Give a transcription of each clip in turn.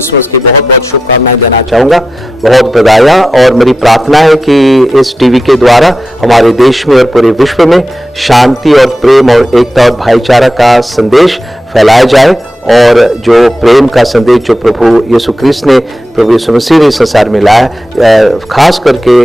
Christmas की बहुत बहुत शुभकामनाएं देना चाहूँगा, बहुत बधाइयाँ। और मेरी प्रार्थना है कि इस टीवी के द्वारा हमारे देश में और पूरे विश्व में शांति और प्रेम और एकता और भाईचारा का संदेश फैलाया जाए, और जो प्रेम का संदेश जो प्रभु यीशु ख्रिस्त ने, प्रभु यीशु मसीह ने इस संसार में लाया, खास करके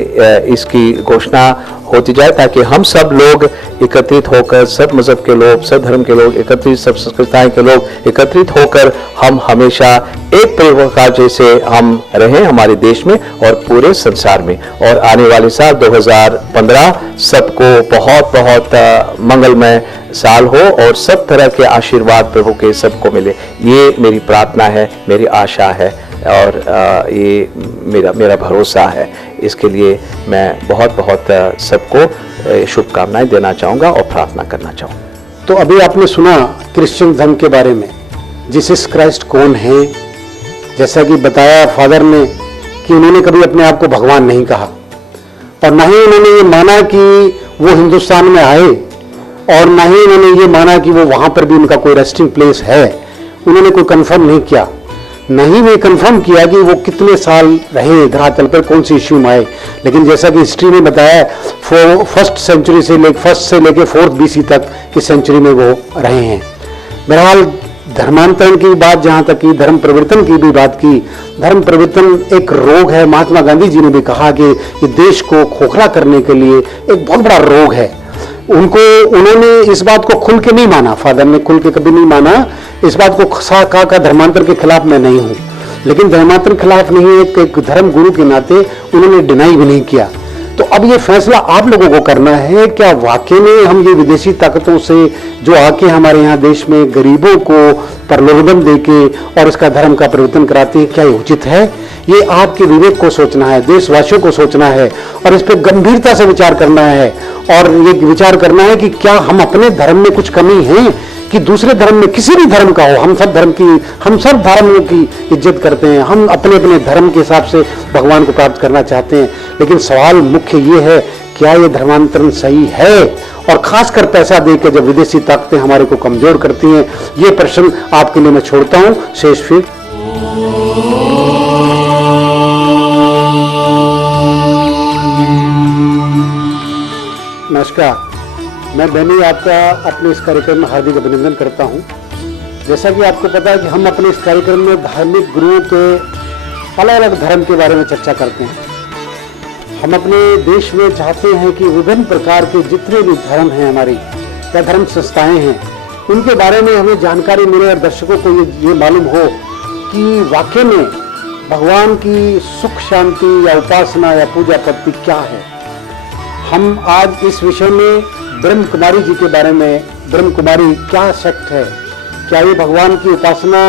इसकी घोषणा होती जाए, ताकि हम सब लोग एकत्रित होकर, सब मजहब के लोग, सब धर्म के लोग एकत्रित, सब संस्कृतियों के लोग एकत्रित होकर हम हमेशा एक परिवार जैसे हम रहें हमारे देश में और पूरे संसार में। और आने वाले साल 2015 सबको बहुत बहुत मंगलमय साल हो और सब तरह के आशीर्वाद प्रभु के सबको मिले। ये मेरी प्रार्थना है, मेरी आशा है, और ये मेरा भरोसा है। इसके लिए मैं बहुत बहुत सबको शुभकामनाएं देना चाहूँगा और प्रार्थना करना चाहूँगा। तो अभी आपने सुना क्रिश्चियन धर्म के बारे में, जीसस क्राइस्ट कौन है। जैसा कि बताया फादर ने कि उन्होंने कभी अपने आप को भगवान नहीं कहा, और ना ही उन्होंने ये माना कि वो हिंदुस्तान में आए, और ना ही उन्होंने ये माना कि वो वहाँ पर भी उनका कोई रेस्टिंग प्लेस है। उन्होंने कोई कंफर्म नहीं किया, नहीं भी कंफर्म किया कि वो कितने साल रहे धरातल पर, कौन सी इश्यू में आए। लेकिन जैसा कि हिस्ट्री में बताया, फर्स्ट से लेके 4th BC तक की सेंचुरी में वो रहे हैं। बहरहाल धर्मांतरण की बात जहाँ तक की, धर्म परिवर्तन की भी बात की। धर्म परिवर्तन एक रोग है। महात्मा गांधी जी ने भी कहा कि ये देश को खोखला करने के लिए एक बहुत बड़ा रोग है। उन्होंने इस बात को खुल के नहीं माना, फादर ने खुल के कभी नहीं माना इस बात को, कहा धर्मांतर के खिलाफ मैं नहीं हूँ, लेकिन धर्मांतर के खिलाफ नहीं, एक धर्म गुरु के नाते उन्होंने डिनाई भी नहीं किया। तो अब ये फैसला आप लोगों को करना है, क्या वाकई में हम ये विदेशी ताकतों से जो आके हमारे यहाँ देश में गरीबों को प्रलोभन देके और इसका धर्म का परिवर्तन कराते हैं, क्या ये उचित है? ये आपके विवेक को सोचना है, देशवासियों को सोचना है, और इस पर गंभीरता से विचार करना है। और ये विचार करना है कि क्या हम अपने धर्म में कुछ कमी है कि दूसरे धर्म में, किसी भी धर्म का हो, हम सब धर्मों की इज्जत करते हैं, हम अपने अपने धर्म के हिसाब से भगवान को प्राप्त करना चाहते हैं। लेकिन सवाल मुख्य ये है, क्या ये धर्मांतरण सही है? और खासकर पैसा देकर जब विदेशी ताकतें हमारे को कमजोर करती हैं, ये प्रश्न आपके लिए मैं छोड़ता हूं। शेष फिर नमस्कार, मैं बेनी आपका अपने इस कार्यक्रम में हार्दिक अभिनंदन करता हूं। जैसा कि आपको पता है कि हम अपने इस कार्यक्रम में धार्मिक गुरुओं के अलग अलग धर्म के बारे में चर्चा करते हैं। हम अपने देश में चाहते हैं कि विभिन्न प्रकार के जितने भी धर्म हैं हमारी या धर्म संस्थाएं हैं, उनके बारे में हमें जानकारी मिले और दर्शकों को ये मालूम हो कि वाकई में भगवान की सुख शांति या उपासना या पूजा पद्धति क्या है। हम आज इस विषय में ब्रह्म कुमारी जी के बारे में, ब्रह्म कुमारी क्या सेक्ट है, क्या ये भगवान की उपासना,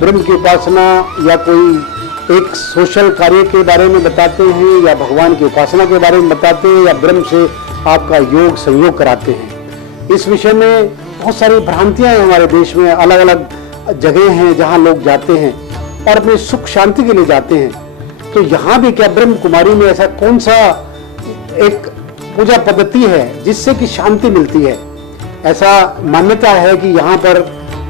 ब्रह्म की उपासना या कोई एक सोशल कार्य के बारे में बताते हैं, या भगवान की उपासना के बारे में बताते हैं, या ब्रह्म से आपका योग संयोग कराते हैं। इस विषय में बहुत सारी भ्रांतियां हैं हमारे देश में। अलग अलग जगह हैं जहां लोग जाते हैं और अपने सुख शांति के लिए जाते हैं। तो यहाँ भी क्या ब्रह्म कुमारी में ऐसा कौन सा एक पूजा पद्धति है जिससे कि शांति मिलती है? ऐसा मान्यता है कि यहाँ पर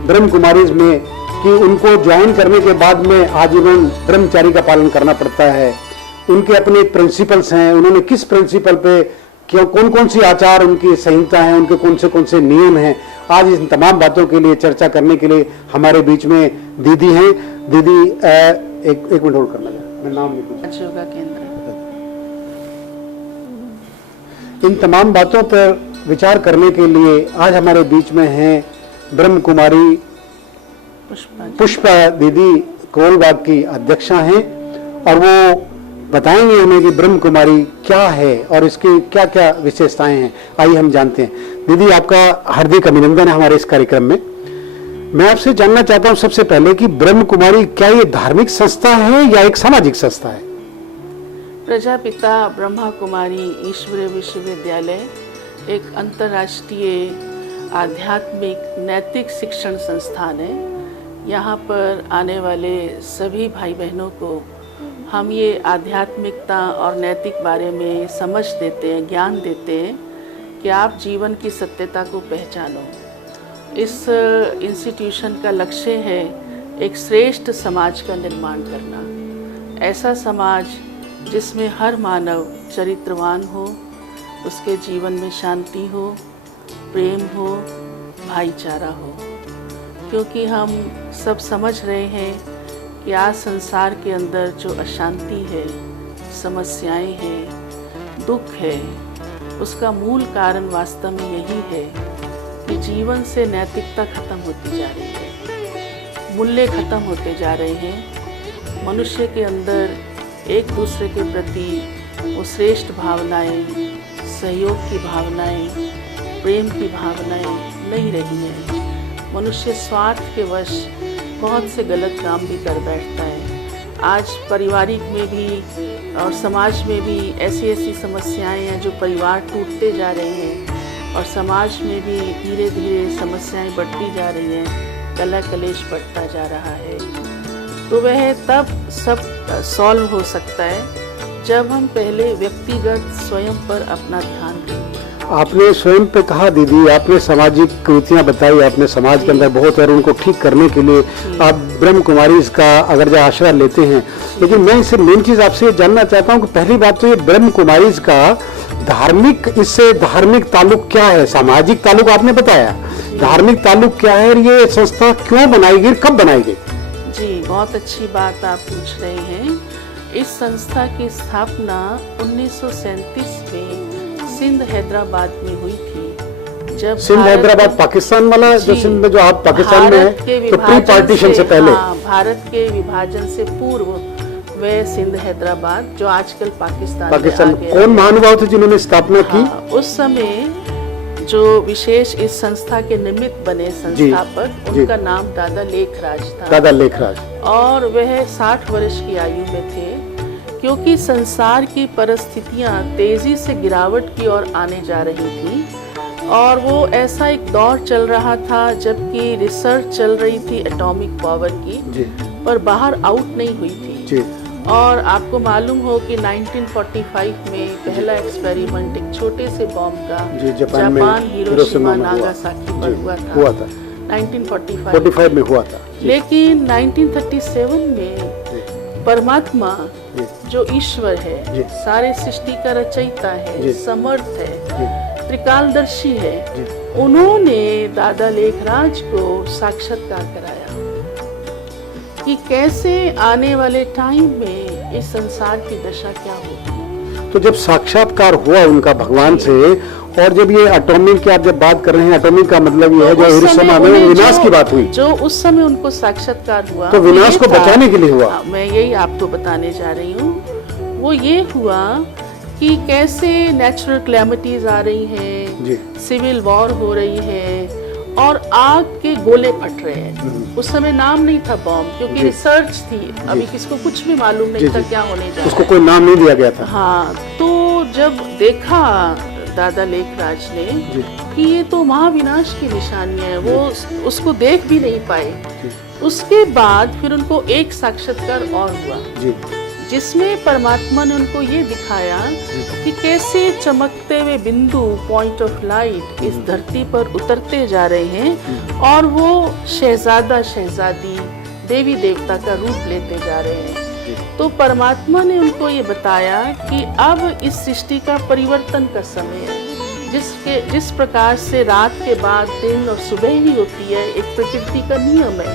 ब्रह्म कुमारीज में कि उनको ज्वाइन करने के बाद में आजीवन ब्रह्मचारी का पालन करना पड़ता है। उनके अपने प्रिंसिपल्स हैं, उन्होंने किस प्रिंसिपल पे क्यों, कौन कौन सी आचार उनकी संहिता है, उनके कौन से नियम हैं। आज इन तमाम बातों के लिए चर्चा करने के लिए हमारे बीच में दीदी हैं। दीदी एक मिनट होल्ड करना, मैं नाम नहीं पूछा। योगा केंद्र। इन तमाम बातों पर विचार करने के लिए आज हमारे बीच में हैं ब्रह्म कुमारी पुष्पा दीदी, कोलबाग की अध्यक्षा हैं, और वो बताएंगे हमें कि ब्रह्म कुमारी क्या है और इसकी क्या क्या विशेषताएं हैं। आइए हम जानते हैं। दीदी, आपका हार्दिक अभिनंदन है हमारे इस कार्यक्रम में। मैं आपसे जानना चाहता हूं सबसे पहले कि ब्रह्म कुमारी क्या ये धार्मिक संस्था है या एक सामाजिक संस्था है? प्रजापिता ब्रह्मा कुमारी ईश्वरीय विश्वविद्यालय एक अंतर्राष्ट्रीय आध्यात्मिक नैतिक शिक्षण संस्थान है। यहाँ पर आने वाले सभी भाई बहनों को हम ये आध्यात्मिकता और नैतिक बारे में समझ देते हैं, ज्ञान देते हैं कि आप जीवन की सत्यता को पहचानो। इस इंस्टीट्यूशन का लक्ष्य है एक श्रेष्ठ समाज का निर्माण करना, ऐसा समाज जिसमें हर मानव चरित्रवान हो, उसके जीवन में शांति हो, प्रेम हो, भाईचारा हो। क्योंकि हम सब समझ रहे हैं कि आज संसार के अंदर जो अशांति है, समस्याएं हैं, दुख है, उसका मूल कारण वास्तव में यही है कि जीवन से नैतिकता खत्म होती जा रही है, मूल्य खत्म होते जा रहे हैं। मनुष्य के अंदर एक दूसरे के प्रति वो श्रेष्ठ भावनाएं, सहयोग की भावनाएं, प्रेम की भावनाएं नहीं रही हैं। मनुष्य स्वार्थ के वश बहुत से गलत काम भी कर बैठता है। आज पारिवारिक में भी और समाज में भी ऐसी ऐसी समस्याएं हैं जो परिवार टूटते जा रहे हैं, और समाज में भी धीरे धीरे समस्याएं बढ़ती जा रही हैं, कलह कलेश बढ़ता जा रहा है। तो वह तब सब सॉल्व हो सकता है जब हम पहले व्यक्तिगत स्वयं पर अपना ध्यान दें। आपने स्वयं पे कहा दीदी, आपने सामाजिक कृतियां बताई, आपने समाज के अंदर बहुत है, उनको ठीक करने के लिए आप ब्रह्म कुमारी इसका अगर जो आश्रय लेते हैं। लेकिन मैं इससे मेन चीज आपसे ये जानना चाहता हूँ कि पहली बात तो ये ब्रह्म कुमारी का धार्मिक, इससे धार्मिक ताल्लुक क्या है? सामाजिक ताल्लुक आपने बताया, धार्मिक ताल्लुक क्या है? ये संस्था क्यों बनाई गई, कब बनाई गई? जी, बहुत अच्छी बात आप पूछ रहे हैं। इस संस्था की स्थापना 1937 में सिंध हैदराबाद में हुई थी। जब सिंध हैदराबाद पाकिस्तान वाला, जो सिंध में जो आप पाकिस्तान में है, तो प्री पार्टीशन से पहले, भारत के विभाजन से पूर्व वह सिंध हैदराबाद जो आजकल पाकिस्तान कौन महानुभाव थे जिन्होंने स्थापना की? उस समय जो विशेष इस संस्था के निमित्त बने संस्थापक, उनका नाम दादा लेखराज था। दादा लेखराज। और वह 60 वर्ष की आयु में थे। क्योंकि संसार की परिस्थितियां तेजी से गिरावट की ओर आने जा रही थी, और वो ऐसा एक दौर चल रहा था जबकि रिसर्च चल रही थी एटॉमिक पावर की, पर बाहर आउट नहीं हुई थी। और आपको मालूम हो कि 1945 में पहला एक्सपेरिमेंट एक छोटे से बॉम्ब का जापान हिरोशिमा नागासाकी पर हुआ था 1945 में हुआ था। लेकिन 1937 में परमात्मा जो ईश्वर है, सारे सृष्टि का रचयिता है, समर्थ है, त्रिकालदर्शी है, उन्होंने दादा लेखराज को साक्षात्कार कराया कि कैसे आने वाले टाइम में इस संसार की दशा क्या होगी। तो जब साक्षात्कार हुआ उनका भगवान से, और जब ये एटॉमिक की आप जब बात कर रहे हैं, एटॉमिक का मतलब ये है जो हिरोशिमा में विनाश की बात हुई, जो उस समय उनको साक्षात्कार हुआ, तो विनाश को बचाने के लिए हुआ। मैं यही आपको बताने जा रही हूँ। वो ये हुआ कि कैसे नेचुरल क्लैमिटीज आ रही हैं, सिविल वॉर हो रही है, और आग के गोले फट रहे हैं। उस समय नाम नहीं था बॉम्ब, क्योंकि रिसर्च थी, अभी किसको कुछ भी मालूम नहीं था क्या होने जा रहा है, उसको कोई नाम नहीं दिया गया था। हाँ, तो जब देखा दादा लेखराज ने कि ये तो महाविनाश की निशानी है, वो उसको देख भी नहीं पाए। उसके बाद फिर उनको एक साक्षात्कार और हुआ, जिसमें परमात्मा ने उनको ये दिखाया कि कैसे चमकते हुए बिंदु, पॉइंट ऑफ लाइट, इस धरती पर उतरते जा रहे हैं, और वो शहजादा शहजादी, देवी देवता का रूप लेते जा रहे हैं। तो परमात्मा ने उनको ये बताया कि अब इस सृष्टि का परिवर्तन का समय है। जिस प्रकार से रात के बाद दिन और सुबह ही होती है, एक प्रकृति का नियम है,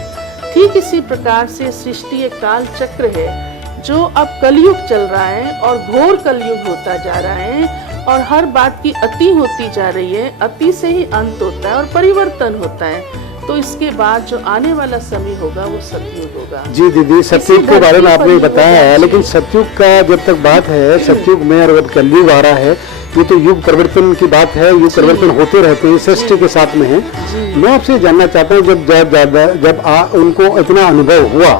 ठीक इसी प्रकार से सृष्टि एक काल चक्र है जो अब कलयुग चल रहा है, और घोर कलयुग होता जा रहा है, और हर बात की अति होती जा रही है। अति से ही अंत होता है और परिवर्तन होता है। तो इसके बाद जो आने वाला समय होगा वो सतयुग होगा। जी दीदी, सतयुग के बारे में आपने बताया है, लेकिन सतयुग का जब तक बात है, सतयुग में और जब कलयुग आ रहा है, ये तो युग परिवर्तन की बात है, युग परिवर्तन होते रहते हैं, सृष्टि के साथ में है। मैं आपसे जानना चाहता हूँ, जब उनको इतना अनुभव हुआ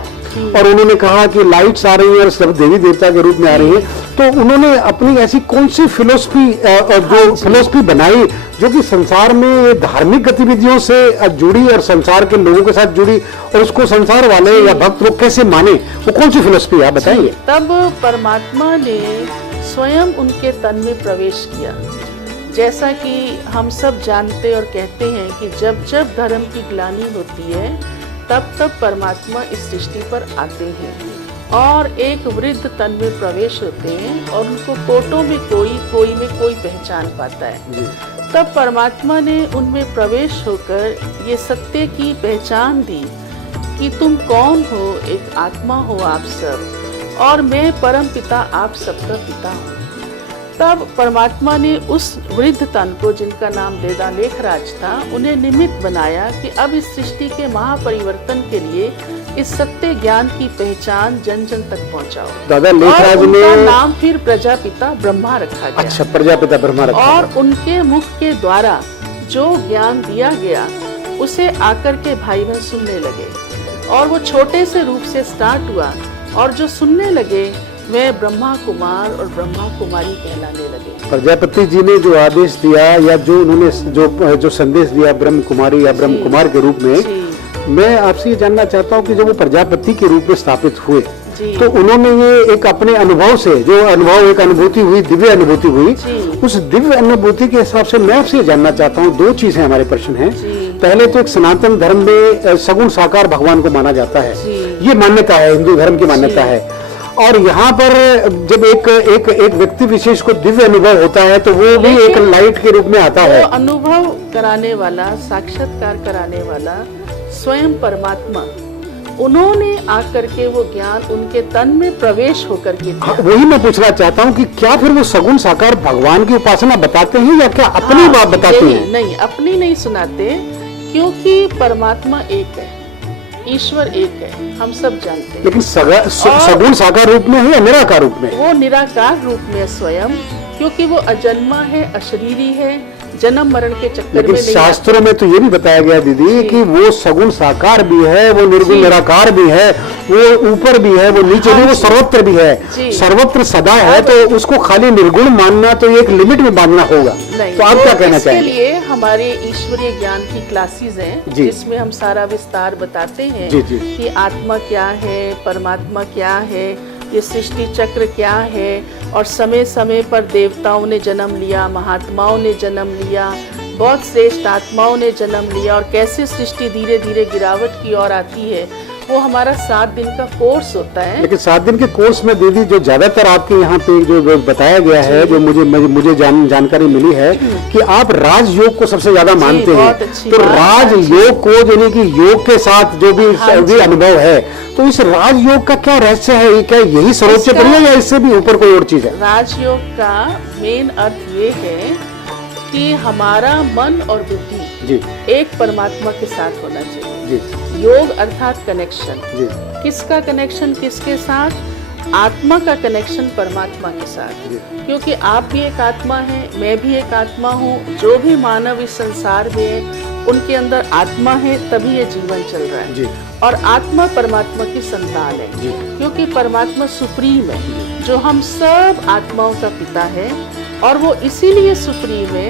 और उन्होंने कहा कि लाइट्स आ रही हैं और सब देवी देवता के रूप में आ रही हैं, तो उन्होंने अपनी ऐसी कौन सी फिलोसफी बनाई जो कि संसार में धार्मिक गतिविधियों से जुड़ी और संसार के लोगों के साथ जुड़ी, और उसको संसार वाले या भक्त लोग कैसे माने? वो कौन सी फिलोसफी आप बताएंगे? तब परमात्मा ने स्वयं उनके तन में प्रवेश किया। जैसा कि हम सब जानते और कहते हैं कि जब जब धर्म की ग्लानि होती है, तब परमात्मा इस सृष्टि पर आते हैं और एक वृद्ध तन में प्रवेश होते हैं और उनको कोटों में कोई पहचान पाता है। तब परमात्मा ने उनमें प्रवेश होकर ये सत्य की पहचान दी कि तुम कौन हो, एक आत्मा हो आप सब, और मैं परम पिता आप सबका पिता हूँ। तब परमात्मा ने उस वृद्ध तन को, जिनका नाम देदा लेखराज था, उन्हें निमित्त बनाया कि अब इस सृष्टि के महापरिवर्तन के लिए इस सत्य ज्ञान की पहचान जन जन तक पहुंचाओ। दादा लेखराज ने नाम फिर प्रजापिता ब्रह्मा रखा गया। अच्छा, प्रजापिता ब्रह्मा रखा और उनके मुख के द्वारा जो ज्ञान दिया गया उसे आकर के भाई बहन सुनने लगे और वो छोटे से रूप से स्टार्ट हुआ और जो सुनने लगे वे ब्रह्मा कुमार और ब्रह्मा कुमारी कहलाने लगे। प्रजापति जी ने जो आदेश दिया या जो उन्होंने जो संदेश दिया ब्रह्म कुमारी या ब्रह्म कुमार के रूप में, मैं आपसे ये जानना चाहता हूँ कि जब वो प्रजापति के रूप में स्थापित हुए तो उन्होंने ये एक अपने अनुभव से जो अनुभव एक अनुभूति हुई, दिव्य अनुभूति हुई, उस दिव्य अनुभूति के हिसाब से मैं आपसे जानना चाहता हूँ, दो चीजें हमारे प्रश्न हैं। पहले तो एक सनातन धर्म में सगुण साकार भगवान को माना जाता है, ये मान्यता है, हिंदू धर्म की मान्यता है। और यहाँ पर जब एक व्यक्ति विशेष को दिव्य अनुभव होता है तो वो भी एक लाइट के रूप में आता है। अनुभव कराने वाला, साक्षात्कार कराने वाला स्वयं परमात्मा, उन्होंने आकर के वो ज्ञान उनके तन में प्रवेश होकर के दिया। वही मैं पूछना चाहता हूँ कि क्या फिर वो सगुण साकार भगवान की उपासना बताते हैं या क्या अपनी बात बताते हैं? नहीं, अपनी नहीं सुनाते, क्योंकि परमात्मा एक है, ईश्वर एक है, हम सब जानते हैं। लेकिन सगुण साकार रूप में है या निराकार रूप में? वो निराकार रूप में स्वयं, क्योंकि वो अजन्मा है, अशरीरी है, जन्म मरण के चक्कर में नहीं। शास्त्रों में तो ये भी बताया गया दीदी कि वो सगुण साकार भी है, वो निर्गुण निराकार भी है, वो ऊपर भी है, वो नीचे भी, वो सर्वत्र भी है, सर्वत्र सदा है। तो उसको खाली निर्गुण मानना तो एक लिमिट में बांधना होगा। तो आप क्या कहना चाहेंगे? इसके लिए हमारे ईश्वरीय ज्ञान की क्लासेस हैं जिसमें हम सारा विस्तार बताते हैं कि आत्मा क्या है, परमात्मा क्या है, ये सृष्टि चक्र क्या है, और समय समय पर देवताओं ने जन्म लिया, महात्माओं ने जन्म लिया, बहुत श्रेष्ठ आत्माओं ने जन्म लिया, और कैसे सृष्टि धीरे धीरे गिरावट की ओर आती है। वो हमारा 7 दिन का कोर्स होता है। लेकिन 7 दिन के कोर्स में दीदी जो ज्यादातर आपके यहाँ पे जो बताया गया है, जो मुझे जानकारी मिली है कि आप राजयोग को सबसे ज्यादा मानते हैं। तो राजयोग को, यानी कि योग के साथ जो भी अनुभव है, तो इस राजयोग का क्या रहस्य है? क्या यही सर्वोच्च प्रिय है या इससे भी ऊपर कोई और चीज है? राजयोग का मेन अर्थ ये है कि हमारा मन और बुद्धि एक परमात्मा के साथ होना चाहिए। योग अर्थात कनेक्शन। किसका कनेक्शन किसके साथ? आत्मा का कनेक्शन परमात्मा के साथ, क्योंकि आप भी एक आत्मा है, मैं भी एक आत्मा हूँ। जो भी मानव इस संसार में है उनके अंदर आत्मा है, तभी ये जीवन चल रहा है। और आत्मा परमात्मा की संतान है, क्योंकि परमात्मा सुप्रीम है, जो हम सब आत्माओं का पिता है। और वो इसीलिए सुप्रीम है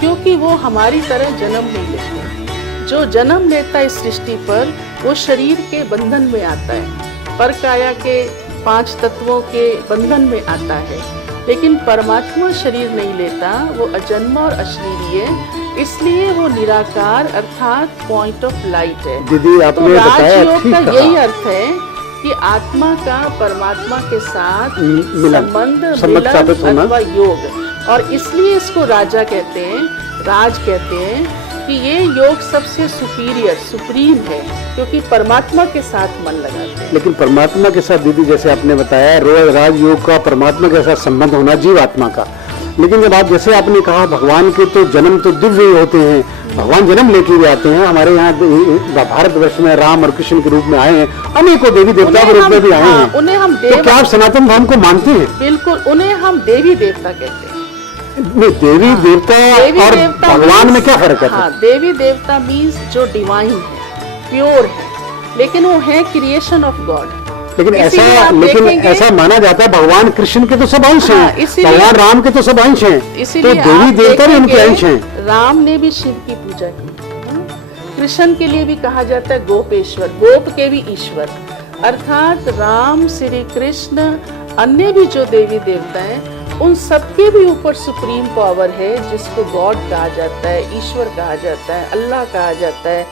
क्योंकि वो हमारी तरह जन्म नहीं लेते। जो जन्म लेता है इस सृष्टि पर, वो शरीर के बंधन में आता है, पर काया के 5 तत्वों के बंधन में आता है। लेकिन परमात्मा शरीर नहीं लेता, वो अजन्मा और अशरीरी है, इसलिए वो निराकार अर्थात पॉइंट ऑफ लाइट है। दीदी आपने तो राजयोग का यही अर्थ है कि आत्मा का परमात्मा के साथ संबंध, मिलन अथवा योग, और इसलिए इसको राजा कहते हैं, राज कहते हैं कि ये योग सबसे सुपीरियर, सुप्रीम है, क्योंकि परमात्मा के साथ मन लगाते हैं। लेकिन परमात्मा के साथ दीदी जैसे आपने बताया, राजयोग का परमात्मा के साथ संबंध होना जीवात्मा का। लेकिन जब आप जैसे आपने कहा भगवान के तो जन्म तो दिव्य होते हैं, भगवान जन्म लेके भी आते हैं। हमारे यहाँ भारतवर्ष में राम और कृष्ण के रूप में आए हैं, अनेकों देवी देवता के रूप में भी आए हैं। उन्हें हम तो क्या आप सनातन धर्म को मानते हैं? बिल्कुल, उन्हें हम देवी देवता कहते हैं। देवी देवता और भगवान में क्या फर्क है? हाँ, देवी देवता मीन्स जो डिवाइन है, प्योर है, लेकिन वो है क्रिएशन ऑफ गॉड। लेकिन ऐसा माना जाता है भगवान कृष्ण के तो सब अंश हैं, भगवान राम के तो सब अंश हैं, तो देवी देवता भी उनके अंश हैं। राम ने भी शिव की पूजा की, कृष्ण के लिए भी कहा जाता है गोपेश्वर, गोप के भी ईश्वर, अर्थात राम, श्री कृष्ण, अन्य भी जो देवी देवता हैं, उन सबके भी ऊपर सुप्रीम पावर है, जिसको गॉड कहा जाता है, ईश्वर कहा जाता है, अल्लाह कहा जाता है,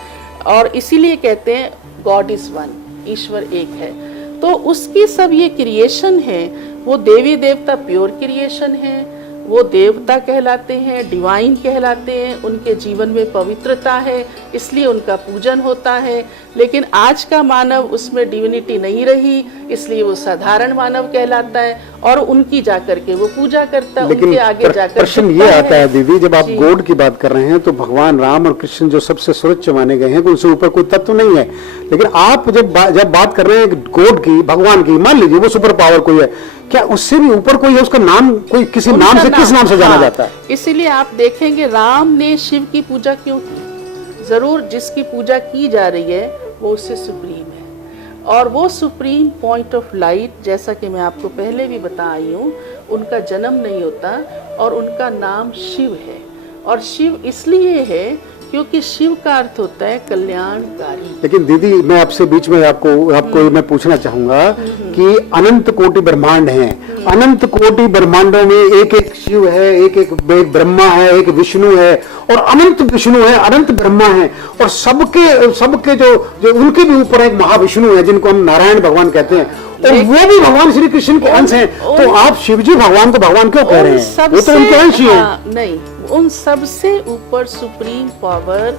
और इसीलिए कहते हैं गॉड इज वन, ईश्वर एक है। तो उसकी सब ये क्रिएशन है, वो देवी देवता प्योर क्रिएशन है, वो देवता कहलाते हैं, डिवाइन कहलाते हैं, उनके जीवन में पवित्रता है, इसलिए उनका पूजन होता है। लेकिन आज का मानव उसमें डिविनिटी नहीं रही, इसलिए वो साधारण मानव कहलाता है और उनकी जाकर के वो पूजा करता है, उनके आगे जाकर प्रश्न ये आता है दीदी, जब आप गॉड की बात कर रहे हैं तो भगवान राम और कृष्ण जो सबसे सर्वोच्च माने गए हैं, उनसे ऊपर कोई तत्व नहीं है। लेकिन आप जब बात कर रहे हैं गॉड की, भगवान की, मान लीजिए वो सुपर पावर कोई है, क्या उससे भी ऊपर कोई है? उसका नाम कोई किसी नाम से, किस नाम से जाना जाता है? इसीलिए आप देखेंगे राम ने शिव की पूजा क्यों की? जरूर जिसकी पूजा की जा रही है वो उससे सुप्रीम है, और वो सुप्रीम पॉइंट ऑफ लाइट, जैसा कि मैं आपको पहले भी बता आई हूँ, उनका जन्म नहीं होता और उनका नाम शिव है। और शिव इसलिए है क्योंकि शिव का अर्थ होता है कल्याणकारी। लेकिन दीदी मैं आपसे बीच में आपको मैं पूछना चाहूंगा कि अनंत कोटि ब्रह्मांड हैं, अनंत कोटि ब्रह्मांडों में एक एक शिव है, एक ब्रह्मा है, एक विष्णु है, और अनंत विष्णु है, अनंत ब्रह्मा है, और सबके जो उनके भी ऊपर एक महाविष्णु है जिनको हम नारायण भगवान कहते हैं, और वो भी भगवान श्री कृष्ण के अंश हैं। तो आप शिवजी भगवान को भगवान क्यों कह रहे हैं? वो तो उनके अंश ही हैं। नहीं, उन सबसे ऊपर सुप्रीम पावर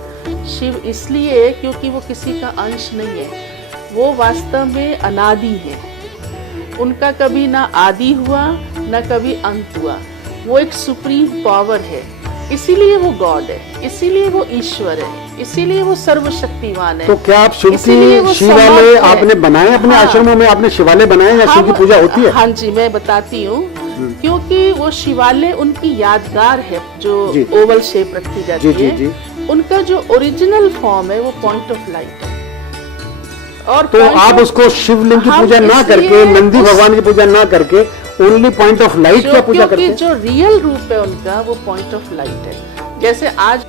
शिव इसलिए है क्योंकि वो किसी का अंश नहीं है, वो वास्तव में अनादि है। उनका कभी ना आदि हुआ ना कभी अंत हुआ, वो एक सुप्रीम पावर है, इसीलिए वो गॉड है, इसीलिए वो ईश्वर है, इसीलिए वो सर्वशक्तिमान है। तो क्या आप शिव की शिवालय आपने बनाए अपने आश्रमों में? आपने शिवालय बनाए या शिव की पूजा होती है? हाँ जी, मैं बताती हूँ, क्योंकि वो शिवालय उनकी यादगार है जो ओवल शेप रखी जाती है। उनका जो ओरिजिनल फॉर्म है वो पॉइंट ऑफ लाइट है। और तो आप उसको शिवलिंग की पूजा ना करके, नंदी भगवान की पूजा ना करके, ओनली पॉइंट ऑफ लाइट की पूजा करते हैं? जो रियल रूप है उनका वो पॉइंट ऑफ लाइट है। जैसे आज